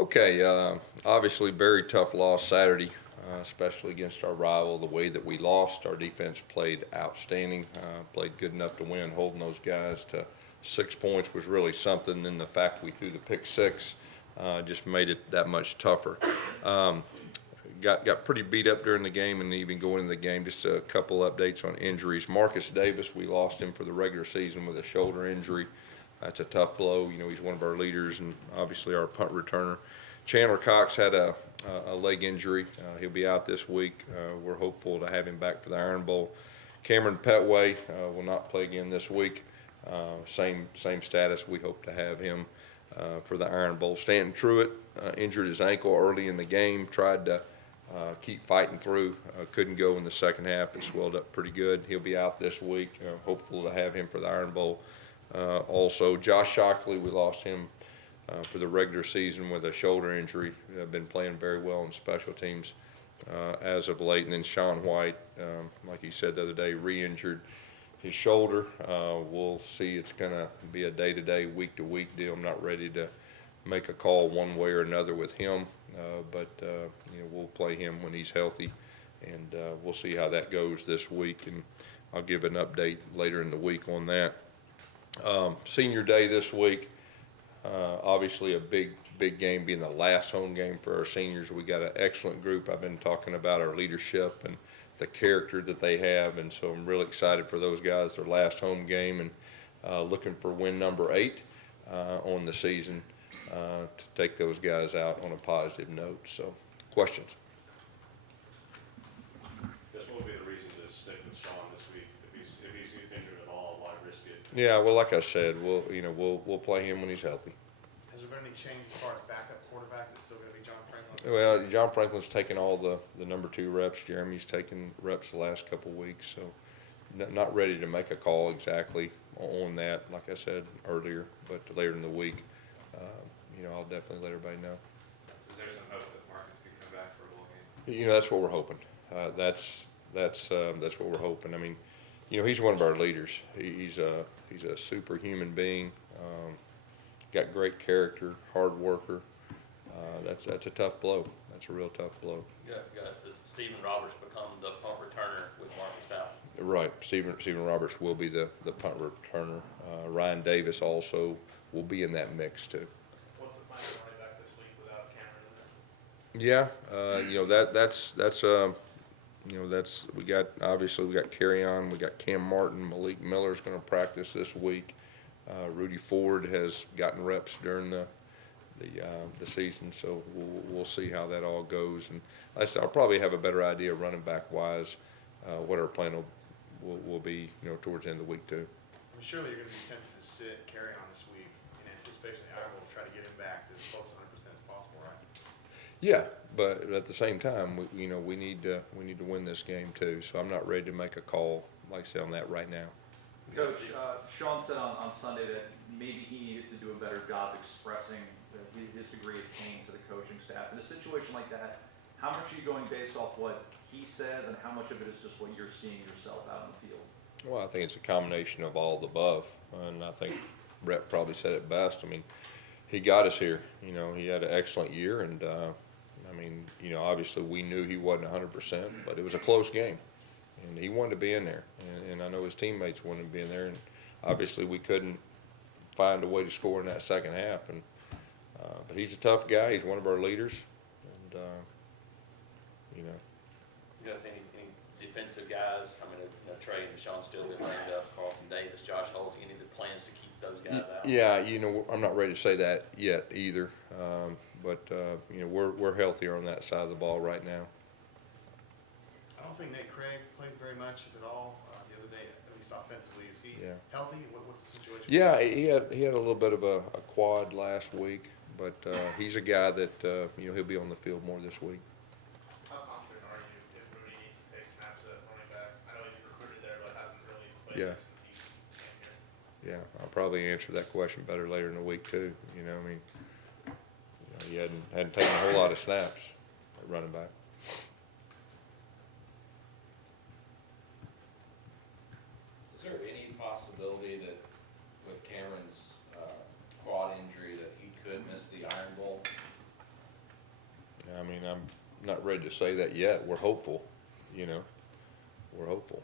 Okay, obviously very tough loss Saturday, especially against our rival. The way that we lost, our defense played outstanding, played good enough to win. Holding those guys to 6 points was really something. Then the fact we threw the pick six just made it that much tougher. Um, got pretty beat up during the game, and even going into the game, just a couple updates on injuries. Marcus Davis, we lost him for the regular season with a shoulder injury. That's a tough blow. You know, he's one of our leaders and obviously our punt returner. Chandler Cox had a leg injury. He'll be out this week. We're hopeful to have him back for the Iron Bowl. Cameron Petway will not play again this week. Same status. We hope to have him for the Iron Bowl. Stanton Truitt injured his ankle early in the game. Tried to keep fighting through. Couldn't go in the second half. It swelled up pretty good. He'll be out this week. Hopeful to have him for the Iron Bowl. Also, Josh Shockley, we lost him for the regular season with a shoulder injury. Been playing very well in special teams as of late. And then Sean White, like he said the other day, re-injured his shoulder. We'll see. It's going to be a day-to-day, week-to-week deal. I'm not ready to make a call one way or another with him, but you know, we'll play him when he's healthy, and we'll see how that goes this week. And I'll give an update later in the week on that. Senior day this week, obviously a big game, being the last home game for our seniors. We got an excellent group. I've been talking about our leadership and the character that they have, and so I'm really excited for those guys, their last home game, and looking for win number 8 on the season to take those guys out on a positive note. So, questions? Yeah, well, like I said, we'll play him when he's healthy. Has there been any change as far as backup quarterback? Is it still going to be John Franklin? Well, John Franklin's taken all the number 2 reps. Jeremy's taken reps the last couple of weeks, so not ready to make a call exactly on that. Like I said earlier, but later in the week, I'll definitely let everybody know. Is there some hope that Marcus could come back for a bowl game? You know, that's what we're hoping. That's what we're hoping. I mean, he's one of our leaders. He's a superhuman being. Got great character, hard worker. That's a tough blow. That's a real tough blow. Yeah, Gus, does Stephen Roberts become the punt returner with Marcus out? Right. Stephen Roberts will be the punt returner. Ryan Davis also will be in that mix too. What's the plan for running back this week without Cameron in there? Yeah, that's we got Carry On, we got Cam Martin, Malik Miller's going to practice this week. Rudy Ford has gotten reps during the season, so we'll see how that all goes. And like I said, I'll probably have a better idea running back wise what our plan will be, towards the end of the week too. Well, surely you're going to be tempted to sit Carry On this week in anticipation of Iowa will try to get him back as close to 100% as possible, right? Yeah, but at the same time, we need to win this game too. So I'm not ready to make a call, like I said, on that right now. Coach, Sean said on Sunday that maybe he needed to do a better job expressing his degree of pain to the coaching staff. In a situation like that, how much are you going based off what he says, and how much of it is just what you're seeing yourself out in the field? Well, I think it's a combination of all the above, and I think Brett probably said it best. I mean, he got us here. He had an excellent year, and obviously we knew he wasn't 100%, but it was a close game, and he wanted to be in there, and I know his teammates wanted to be in there, and obviously we couldn't find a way to score in that second half, but he's a tough guy. He's one of our leaders, and You guys, any defensive guys? I mean, Trey and Sean still get banged up. Carlton Davis, Josh Halsey. Any of the plans to keep those guys out? Yeah, I'm not ready to say that yet either, but we're healthier on that side of the ball right now. I don't think Nate Craig played very much, if at all, the other day, at least offensively. Is he healthy? What's the situation? Yeah, he had a little bit of a quad last week, but he's a guy that he'll be on the field more this week. How confident are you if Rudy needs to take snaps at running back? I know he's recruited there, but hasn't really played there since he came here. Yeah, I'll probably answer that question better later in the week too. He hadn't taken a whole lot of snaps at running back. Is there any possibility that with Cameron's quad injury that he could miss the Iron Bowl? I'm not ready to say that yet. We're hopeful, you know, we're hopeful.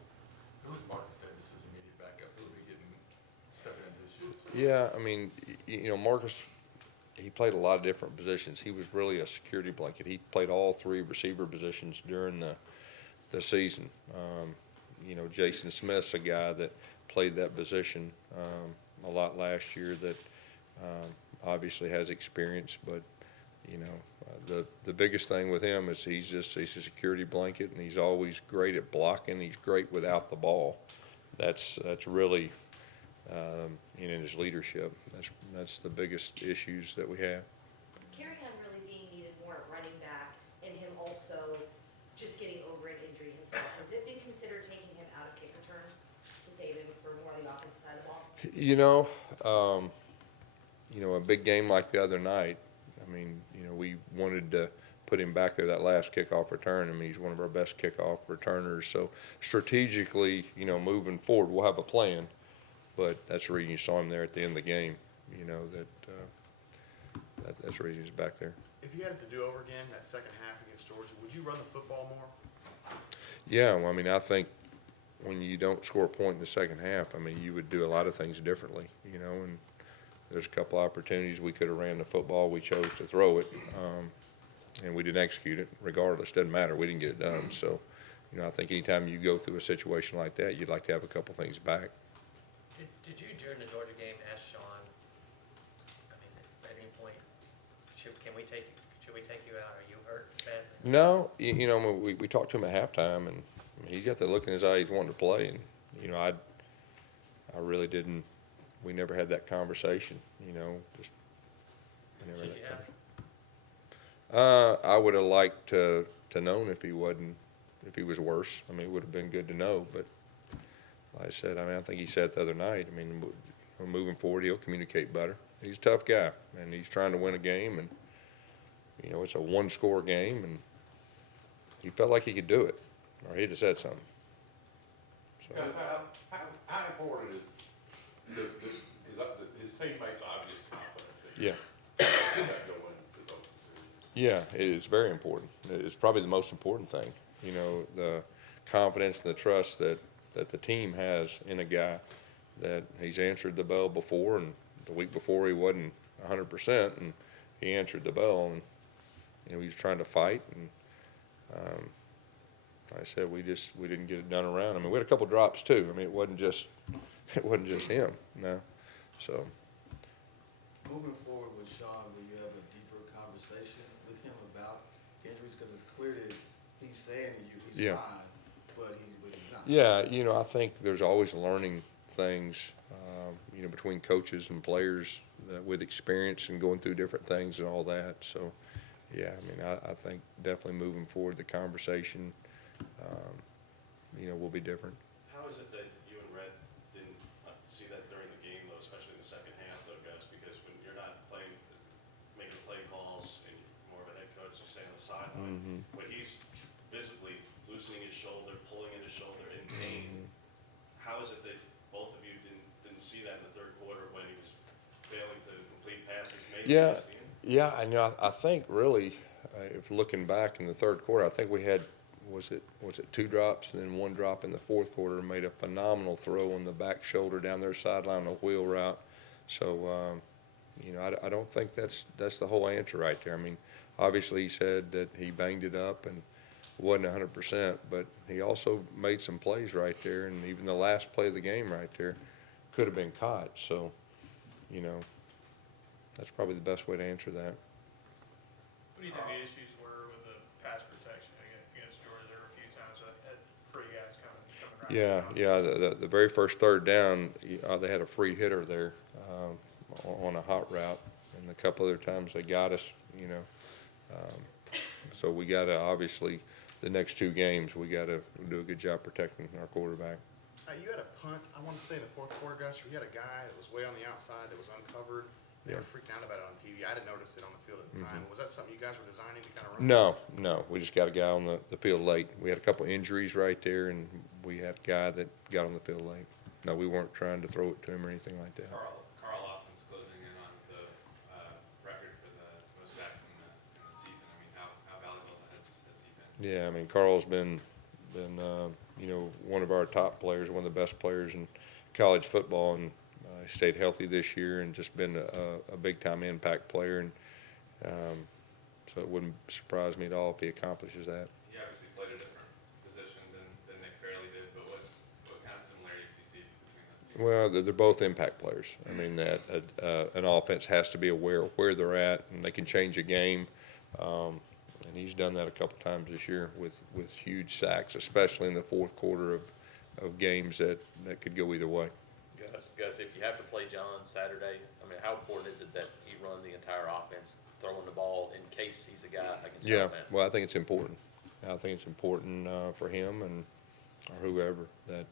Who's Marcus Davis's immediate backup? Who'll be getting stepping into his shoes? Yeah, I mean, you know, Marcus, he played a lot of different positions. He was really a security blanket. He played all three receiver positions during the season. You know, Jason Smith's a guy that played that position a lot last year that obviously has experience, but you know, the biggest thing with him is he's a security blanket, and he's always great at blocking. He's great without the ball. That's really in his leadership. That's the biggest issues that we have. Carahan really being needed more at running back, and him also just getting over an injury himself. Has it been considered taking him out of kick returns to save him for more on the offensive side of the ball? You know, a big game like the other night, I mean, you know, we wanted to put him back there that last kickoff return. I mean, he's one of our best kickoff returners. So strategically, you know, moving forward, we'll have a plan. But that's the reason you saw him there at the end of the game. You know, that's the reason he's back there. If you had it to do over again, that second half against Georgia, would you run the football more? Yeah, well, I mean, I think when you don't score a point in the second half, I mean, you would do a lot of things differently, you know, and there's a couple opportunities we could have ran the football. We chose to throw it, and we didn't execute it. Regardless, doesn't matter. We didn't get it done. So, you know, I think anytime you go through a situation like that, you'd like to have a couple things back. Did you, during the Georgia game, ask Sean, I mean, at any point, should we take you out? Are you hurt badly? No, you know, we talked to him at halftime, and I mean, he's got the look in his eye he's wanting to play, and, you know, I really didn't. We never had that conversation, you know. Just never Should had you that have? conversation. I would have liked to known if he was worse. I mean, it would have been good to know. But like I said, I mean, I think he said it the other night. I mean, moving forward, he'll communicate better. He's a tough guy, and he's trying to win a game, and you know, it's a one-score game, and he felt like he could do it, or he'd have said something. So. How important is his teammates' obvious confidence that Yeah. that go into those decisions? Yeah, it is very important. It's probably the most important thing. You know, the confidence and the trust that the team has in a guy that he's answered the bell before, and the week before he wasn't 100%, and he answered the bell, and you know, he was trying to fight, and like I said, we didn't get it done around. I mean, we had a couple drops too. I mean, it wasn't just him, no. So. Moving forward with Sean, will you have a deeper conversation with him about injuries? Because it's clear that he's saying to you he's Yeah. fine, but he's not. Yeah, you know, I think there's always learning things, you know, between coaches and players with experience and going through different things and all that. So, yeah, I mean, I think definitely moving forward, the conversation, you know, will be different. How is it that you and Red didn't see that during the game, though, especially in the second half, though, guys? Because when you're not making play calls, and you're more of a head coach, you stay on the sideline, but he's visibly loosening his shoulder, pulling in his shoulder in pain. How is it that both of you didn't see that in the third quarter when he was failing to complete passes? Maybe Yeah, yeah, I know. I think really, if looking back in the third quarter, I think we had was it 2 drops and then 1 drop in the fourth quarter. Made a phenomenal throw on the back shoulder down their sideline on a wheel route. So, you know, I don't think that's the whole answer right there. I mean, obviously he said that he banged it up and wasn't 100%, but he also made some plays right there, and even the last play of the game right there could have been caught. So, you know, that's probably the best way to answer that. What do you think the issues were with the pass protection against Georgia? There were a few times that had free guys coming right. Yeah. The very first third down, they had a free hitter there on a hot route, and a couple other times they got us. You know, so we got to obviously the next 2 games we got to do a good job protecting our quarterback. You had a punt, I want to say in the fourth quarter, Gus, where you had a guy that was way on the outside that was uncovered. They were freaking out about it on TV. I didn't notice it on the field at the time. Was that something you guys were designing to kind of run? No. We just got a guy on the field late. We had a couple injuries right there, and we had a guy that got on the field late. No, we weren't trying to throw it to him or anything like that. Carl Austin's closing in on the record for the most sacks in the season. I mean, how valuable is Yeah, I mean, Carl's been you know, one of our top players, one of the best players in college football, and he stayed healthy this year and just been a big-time impact player. And so it wouldn't surprise me at all if he accomplishes that. He obviously played a different position than Nick Fairley did, but what kind of similarities do you see between those two? Well, they're both impact players. I mean, that an offense has to be aware of where they're at, and they can change a game. And he's done that a couple times this year with huge sacks, especially in the fourth quarter of games that could go either way. Gus, if you have to play John Saturday, I mean, how important is it that he run the entire offense, throwing the ball in case he's a guy against Yeah, Alabama? well, I think it's important. I think it's important for him and or whoever that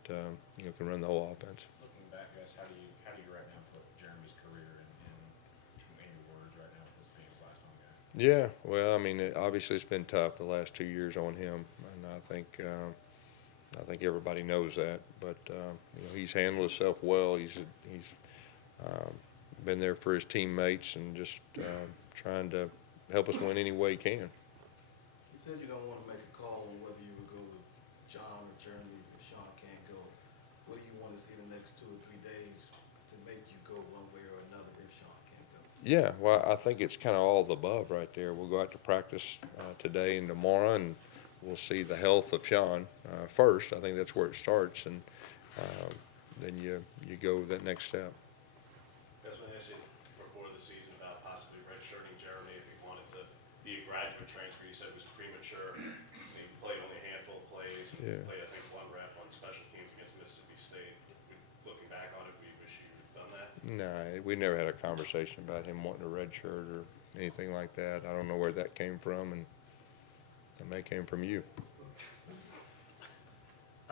you know, can run the whole offense. Looking back, Gus, how do you right now put Jeremy's career in any words right now with this being his last home game? Yeah, well, I mean, obviously it's been tough the last 2 years on him, and I think everybody knows that. But you know, he's handled himself well. He's been there for his teammates and just trying to help us win any way he can. You said you don't want to make a call on whether you would go with John or Jeremy if Sean can't go. What do you want to see the next 2 or 3 days to make you go one way or another if Sean can't go? Yeah, well, I think it's kind of all of the above right there. We'll go out to practice today and tomorrow, and we'll see the health of Sean first. I think that's where it starts, and then you go that next step. That's when I asked you before the season about possibly redshirting Jeremy if he wanted to be a graduate transfer. You said it was premature. He played only a handful of plays. And Yeah. played, I think, 1 rep on special teams against Mississippi State. Looking back on it, we wish you had done that. No, we never had a conversation about him wanting a red shirt or anything like that. I don't know where that came from, and it may came from you.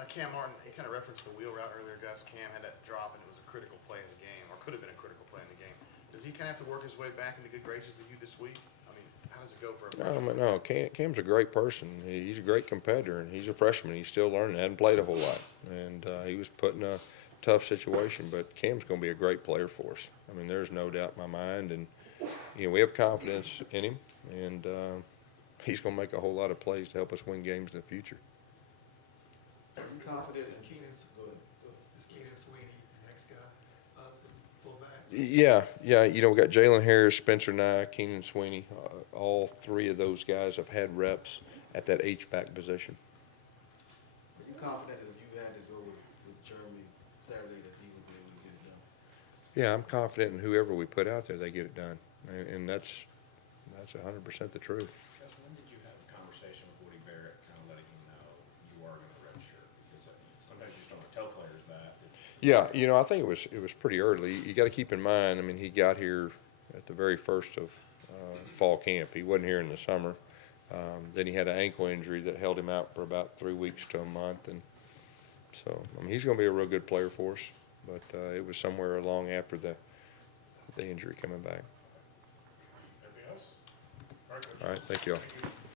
Cam Martin, he kind of referenced the wheel route earlier, Gus. Cam had that drop, and it was a critical play in the game, or could have been a critical play in the game. Does he kind of have to work his way back into good graces with you this week? I mean, how does it go for him? No, Cam's a great person. He's a great competitor, and he's a freshman. He's still learning. Hadn't played a whole lot, and he was put in a tough situation. But Cam's going to be a great player for us. I mean, there's no doubt in my mind, and you know, we have confidence in him, and he's going to make a whole lot of plays to help us win games in the future. Are you confident in Is Keenan Sweeney the next guy up and fullback? Yeah. You know, we got Jalen Harris, Spencer Nye, Keenan Sweeney. All 3 of those guys have had reps at that H-back position. Are you confident that if you had to go with Jeremy Saturday that he would be able to get it done? Yeah, I'm confident in whoever we put out there, they get it done, and that's 100% the truth. Gus, when did you have a conversation with Woody Barrett, kind of letting him know you are going to redshirt? Because sometimes you just don't tell players that. Yeah, you know, I think it was pretty early. You got to keep in mind, I mean, he got here at the very first of fall camp. He wasn't here in the summer. Then he had an ankle injury that held him out for about 3 weeks to a month, and so I mean, he's going to be a real good player for us. But it was somewhere along after the injury coming back. Anything else? All right, thank you all. Thank you.